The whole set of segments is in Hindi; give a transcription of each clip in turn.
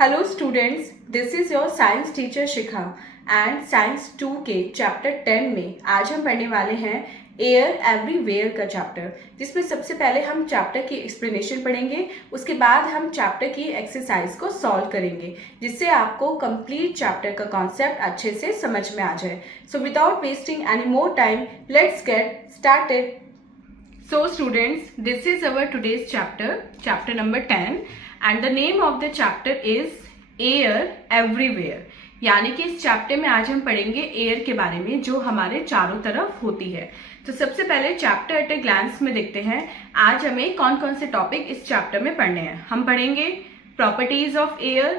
Hello students, this is your science teacher Shikha and science 2 के चैप्टर 10 में आज हम पढ़ने वाले हैं एयर एवरीवेयर का चैप्टर, जिसमें सबसे पहले हम चैप्टर की एक्सप्लेनेशन पढ़ेंगे। उसके बाद हम चैप्टर की एक्सरसाइज को सॉल्व करेंगे, जिससे आपको कंप्लीट चैप्टर का कॉन्सेप्ट अच्छे से समझ में आ जाए। So without wasting any more time, let's get started. So students, this is our today's chapter number 10 and the name of the chapter is air everywhere। यानी कि इस चैप्टर में आज हम पढ़ेंगे एयर के बारे में जो हमारे चारों तरफ होती है। तो सबसे पहले चैप्टर एट ए ग्लांस में देखते हैं आज हमें कौन कौन से टॉपिक इस चैप्टर में पढ़ने हैं। हम पढ़ेंगे properties of air,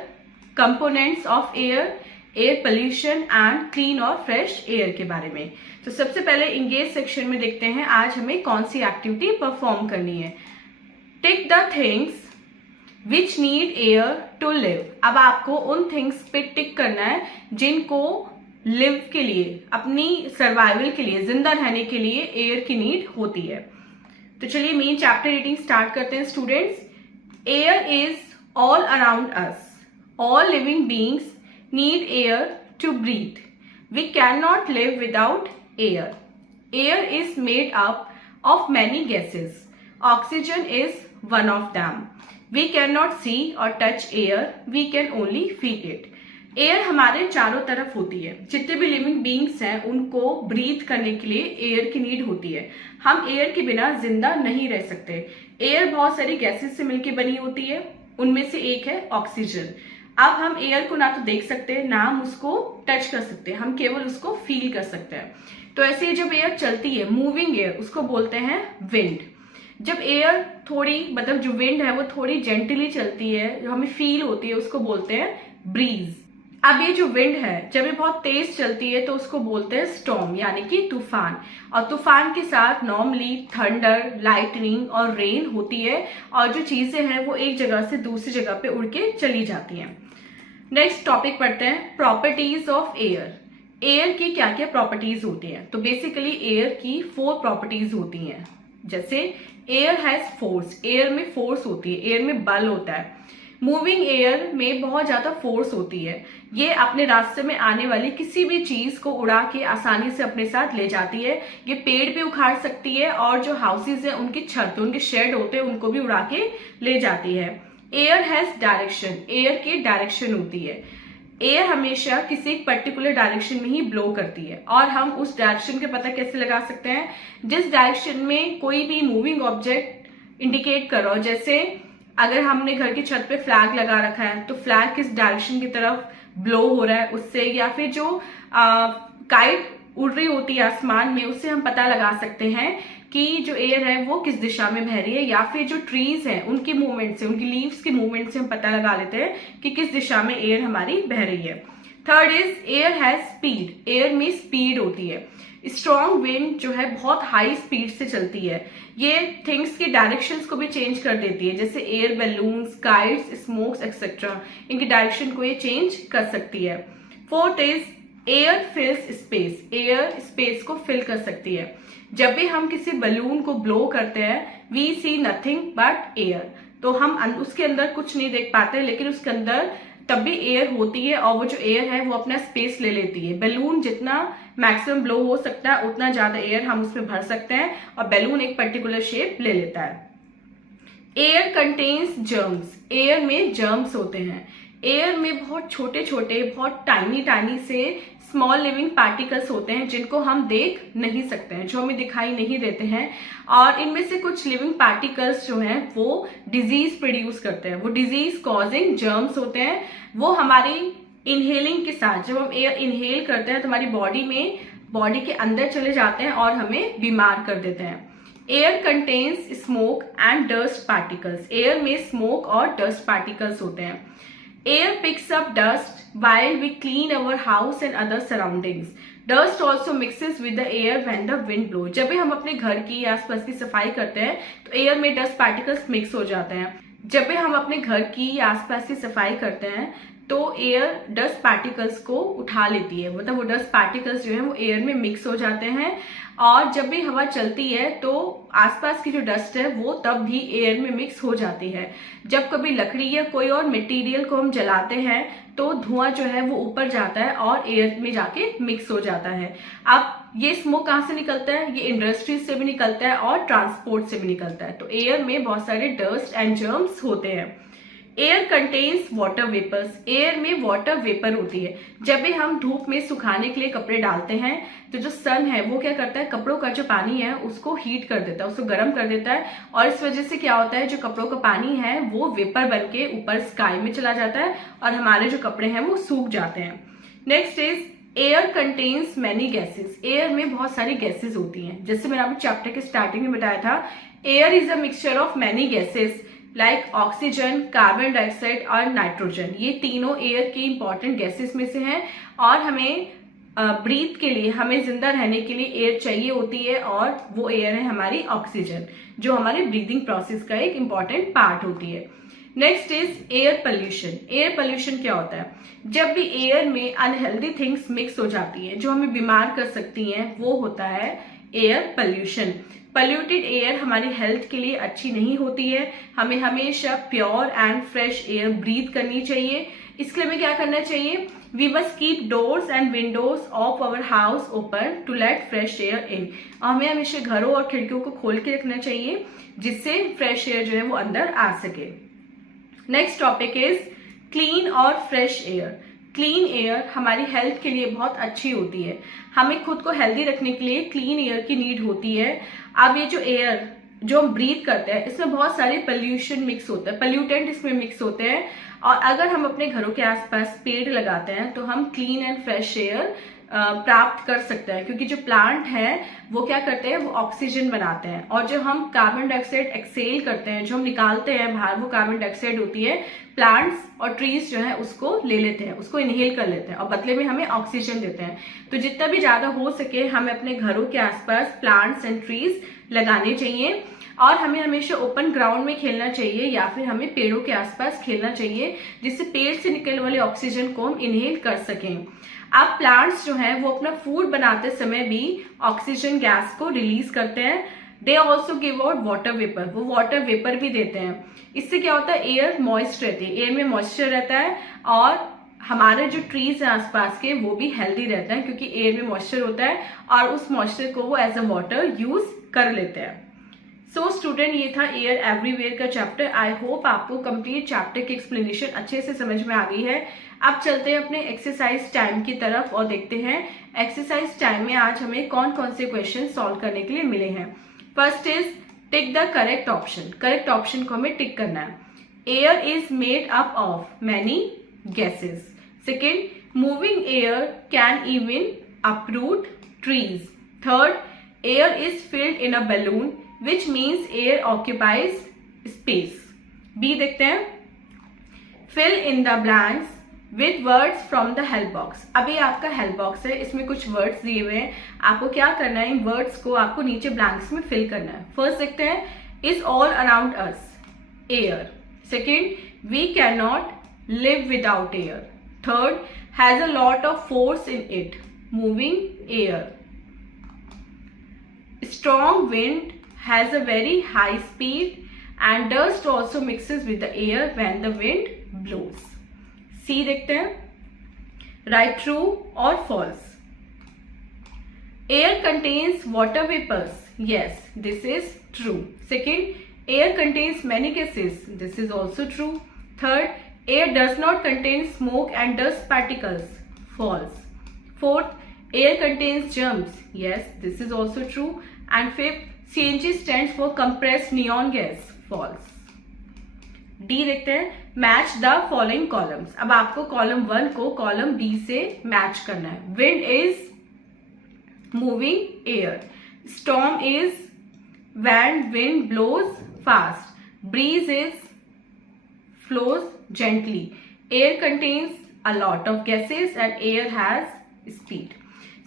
components of air, air pollution and clean और फ्रेश एयर के बारे में। तो सबसे पहले इंगेज सेक्शन में देखते हैं आज हमें कौन सी एक्टिविटी परफॉर्म करनी है। Tick the things which need air to live. अब आपको उन थिंग्स पे टिक करना है जिनको लिव के लिए, अपनी सर्वाइवल के लिए, जिंदा रहने के लिए एयर की नीड होती है। तो चलिए मेन चैप्टर रीडिंग स्टार्ट करते हैं students. Air is all around us. All living beings need air to breathe. We cannot live without air. Air is made up of many gases. Oxygen is one of them. We cannot see or touch air. We can only feel it. Air हमारे चारों तरफ होती है। जितने भी लिविंग बींग्स हैं उनको ब्रीथ करने के लिए एयर की नीड होती है। हम एयर के बिना जिंदा नहीं रह सकते। एयर बहुत सारी गैसेस से मिलकर बनी होती है, उनमें से एक है ऑक्सीजन। अब हम एयर को ना तो देख सकते हैं, ना हम उसको टच कर सकते हैं, हम केवल उसको फील कर सकते हैं। तो ऐसे ही जब एयर चलती है, मूविंग एयर, उसको बोलते हैं विंड। जब एयर थोड़ी, मतलब जो विंड है वो थोड़ी जेंटली चलती है, जो हमें फील होती है, उसको बोलते हैं ब्रीज। अब ये जो विंड है जब ये बहुत तेज चलती है तो उसको बोलते हैं स्टॉर्म, यानी कि तूफान। और तूफान के साथ नॉर्मली थंडर, लाइटनिंग और रेन होती है, और जो चीजें हैं वो एक जगह से दूसरी जगह पे उड़ के चली जाती हैं। नेक्स्ट टॉपिक पढ़ते हैं, प्रॉपर्टीज ऑफ एयर। एयर की क्या क्या प्रॉपर्टीज होती हैं। तो बेसिकली एयर की 4 प्रॉपर्टीज होती हैं। जैसे एयर हैज फोर्स, एयर में फोर्स होती है, एयर में बल होता है। मूविंग एयर में बहुत ज्यादा फोर्स होती है, ये अपने रास्ते में आने वाली किसी भी चीज को उड़ा के आसानी से अपने साथ ले जाती है। ये पेड़ भी उखाड़ सकती है और जो हाउसेज है उनकी छत, उनके शेड होते हैं, उनको भी उड़ा के ले जाती है। एयर हैज डायरेक्शन, एयर की डायरेक्शन होती है। एयर हमेशा किसी एक पर्टिकुलर डायरेक्शन में ही ब्लो करती है, और हम उस डायरेक्शन का पता कैसे लगा सकते हैं, जिस डायरेक्शन में कोई भी मूविंग ऑब्जेक्ट इंडिकेट कर रहा हो। जैसे अगर हमने घर की छत पे फ्लैग लगा रखा है तो फ्लैग किस डायरेक्शन की तरफ ब्लो हो रहा है उससे, या फिर जो काइट उड़ रही होती है आसमान में, उससे हम पता लगा सकते हैं कि जो एयर है वो किस दिशा में बह रही है। या फिर जो ट्रीज हैं उनके मूवमेंट से, उनकी लीव्स के मूवमेंट से हम पता लगा लेते हैं कि किस दिशा में एयर हमारी बह रही है। Third is air has speed. Air में स्पीड होती है। स्ट्रॉन्ग विंड जो है बहुत हाई स्पीड से चलती है, ये थिंग्स की डायरेक्शंस को भी चेंज कर देती है। जैसे air balloons, kites, smokes etcetera, इनकी डायरेक्शन को ये चेंज कर सकती है। Fourth is air fills space. Air space को फिल कर सकती है। जब भी हम किसी बलून को ब्लो करते हैं, we see nothing but air, तो हम उसके अंदर कुछ नहीं देख पाते, लेकिन उसके अंदर तब भी एयर होती है, और वो जो एयर है वो अपना स्पेस ले लेती है। बैलून जितना मैक्सिमम ब्लो हो सकता है उतना ज्यादा एयर हम उसमें भर सकते हैं, और बैलून एक पर्टिकुलर शेप ले लेता है। Air contains germs. एयर में जर्म्स होते हैं। एयर में बहुत छोटे छोटे, बहुत टाइनी से स्मॉल लिविंग पार्टिकल्स होते हैं जिनको हम देख नहीं सकते हैं, जो हमें दिखाई नहीं देते हैं। और इनमें से कुछ लिविंग पार्टिकल्स जो हैं वो डिजीज प्रोड्यूस करते हैं। वो डिजीज कॉजिंग जर्म्स होते हैं। वो हमारी इनहेलिंग के साथ, जब हम एयर इनहेल करते हैं तो हमारी बॉडी के अंदर चले जाते हैं और हमें बीमार कर देते हैं। Air contains smoke and dust particles. Air में स्मोक और डस्ट पार्टिकल्स होते हैं। Air picks up dust while we clean our house and other surroundings. Dust also mixes with the air when the wind blows. जब भी हम अपने घर की आसपास की सफाई करते हैं तो एयर में डस्ट पार्टिकल्स मिक्स हो जाते हैं। जब भी हम अपने घर की आसपास की सफाई करते हैं तो एयर डस्ट पार्टिकल्स को उठा लेती है, मतलब वो डस्ट पार्टिकल्स जो है वो एयर में मिक्स हो जाते हैं, और जब भी हवा चलती है तो आसपास की जो डस्ट है वो तब भी एयर में मिक्स हो जाती है। जब कभी लकड़ी या कोई और मटेरियल को हम जलाते हैं तो धुआं जो है वो ऊपर जाता है और एयर में जाके मिक्स हो जाता है। अब ये स्मोक कहाँ से निकलता है? ये इंडस्ट्रीज से भी निकलता है और ट्रांसपोर्ट से भी निकलता है। तो एयर में बहुत सारे डस्ट एंड जर्म्स होते हैं। Air contains water vapours, air में वाटर वेपर होती है। जब भी हम धूप में सुखाने के लिए कपड़े डालते हैं तो जो सन है वो क्या करता है, कपड़ों का जो पानी है उसको हीट कर देता है, उसको गर्म कर देता है, और इस वजह से क्या होता है, जो कपड़ों का पानी है वो वेपर बन के ऊपर स्काई में चला जाता है और हमारे जो कपड़े हैं वो सूख जाते हैं। Next is air contains many gases, air में बहुत सारी गैसेस होती हैं। जैसे मैंने आपको चैप्टर के स्टार्टिंग में बताया था, air is a mixture of many gases like oxygen, carbon dioxide और नाइट्रोजन। ये तीनों एयर के इंपॉर्टेंट गैसेस में से हैं और हमें ब्रीथ के लिए, हमें जिंदा रहने के लिए एयर चाहिए होती है, और वो एयर है हमारी ऑक्सीजन, जो हमारी ब्रीदिंग प्रोसेस का एक इंपॉर्टेंट पार्ट होती है। Next is air pollution. Air pollution क्या होता है? जब भी एयर में अनहेल्दी थिंग्स मिक्स हो जाती है जो हमें बीमार कर सकती हैं, वो होता है एयर पोल्यूशन। पोल्यूटेड एयर हमारी हेल्थ के लिए अच्छी नहीं होती है। हमें हमेशा pure and fresh air breathe करनी चाहिए। इसके लिए हमें क्या करना चाहिए? We must keep doors and windows of our house open to let fresh air in. हमें हमेशा घरों और खिड़कियों को खोल के रखना चाहिए जिससे फ्रेश एयर जो है वो अंदर आ सके। नेक्स्ट टॉपिक इज क्लीन और फ्रेश एयर। क्लीन एयर हमारी हेल्थ के लिए बहुत अच्छी होती है। हमें खुद को हेल्दी रखने के लिए क्लीन एयर की नीड होती है। अब ये जो एयर जो हम ब्रीथ करते हैं इसमें बहुत सारे पोल्यूशन मिक्स होता है, पोल्यूटेंट इसमें मिक्स होते हैं, और अगर हम अपने घरों के आसपास पेड़ लगाते हैं तो हम क्लीन एंड फ्रेश एयर प्राप्त कर सकते हैं, क्योंकि जो प्लांट है वो क्या करते हैं, वो ऑक्सीजन बनाते हैं, और जो हम कार्बन डाइऑक्साइड एक्सेल करते हैं, जो हम निकालते हैं बाहर, वो कार्बन डाइऑक्साइड होती है। प्लांट्स और ट्रीज जो है उसको ले लेते हैं, उसको इनहेल कर लेते हैं और बदले में हमें ऑक्सीजन देते हैं। तो जितना भी ज्यादा हो सके हमें अपने घरों के आसपास प्लांट्स एंड ट्रीज लगाने चाहिए, और हमें हमेशा ओपन ग्राउंड में खेलना चाहिए या फिर हमें पेड़ों के आसपास खेलना चाहिए, जिससे पेड़ से निकलने वाले ऑक्सीजन को हम इनहेल कर सकें। अब प्लांट्स जो हैं वो अपना फूड बनाते समय भी ऑक्सीजन गैस को रिलीज करते हैं। They also give out water vapour, वो वाटर वेपर भी देते हैं। इससे क्या होता है, एयर मॉइस्ट रहती है, एयर में मॉइस्चर रहता है, और हमारे जो ट्रीज हैं आसपास के वो भी हेल्दी रहते हैं, क्योंकि एयर में मॉइस्चर होता है और उस मॉइस्चर को वो एज अ वाटर यूज कर लेते हैं। सो स्टूडेंट, ये था एयर एवरीवेयर का चैप्टर। आई होप आपको कंप्लीट चैप्टर की एक्सप्लेनेशन अच्छे से समझ में आ गई है। अब चलते हैं अपने एक्सरसाइज टाइम की तरफ और देखते हैं एक्सरसाइज टाइम में आज हमें कौन कौन से क्वेश्चन सॉल्व करने के लिए मिले हैं। First is tick the correct option. Correct option को हमें टिक करना है। Air is made up of many gases. Second, moving air can even uproot trees. Third, air is filled in a balloon, which means air occupies space. B देखते हैं, fill in the blanks with words from the help box. अभी आपका help box है, इसमें कुछ words दिए हुए हैं, आपको क्या करना है, इन words को आपको नीचे blanks में fill करना है। First देखते हैं, is all around us, air. Second, we cannot live without air. Third, has a lot of force in it, moving air. Strong wind has a very high speed and dust also mixes with the air when the wind blows. C देखते हैं, right, true or false. Air contains water vapors. Yes, this is true. Second, air contains many gases. This is also true. Third, air does not contain smoke and dust particles. False. Fourth, air contains germs. Yes, this is also true. And fifth, CNG stands for compressed neon gas. False. D देखते हैं, मैच द फॉलोइंग कॉलम्स। अब आपको कॉलम 1 को कॉलम B से मैच करना है। Wind is moving air, storm is when wind blows fast, breeze is flows gently, air contains a lot of gases and air has speed.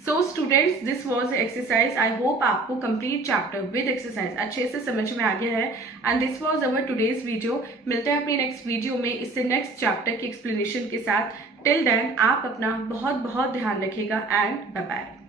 So students, this was exercise. I hope आपको कंप्लीट चैप्टर विद एक्सरसाइज अच्छे से समझ में आ गया है। And this was our today's video. मिलते हैं अपनी नेक्स्ट वीडियो में इससे नेक्स्ट चैप्टर की एक्सप्लेनेशन के साथ। टिल देन आप अपना बहुत बहुत ध्यान रखिएगा एंड बाय बाय।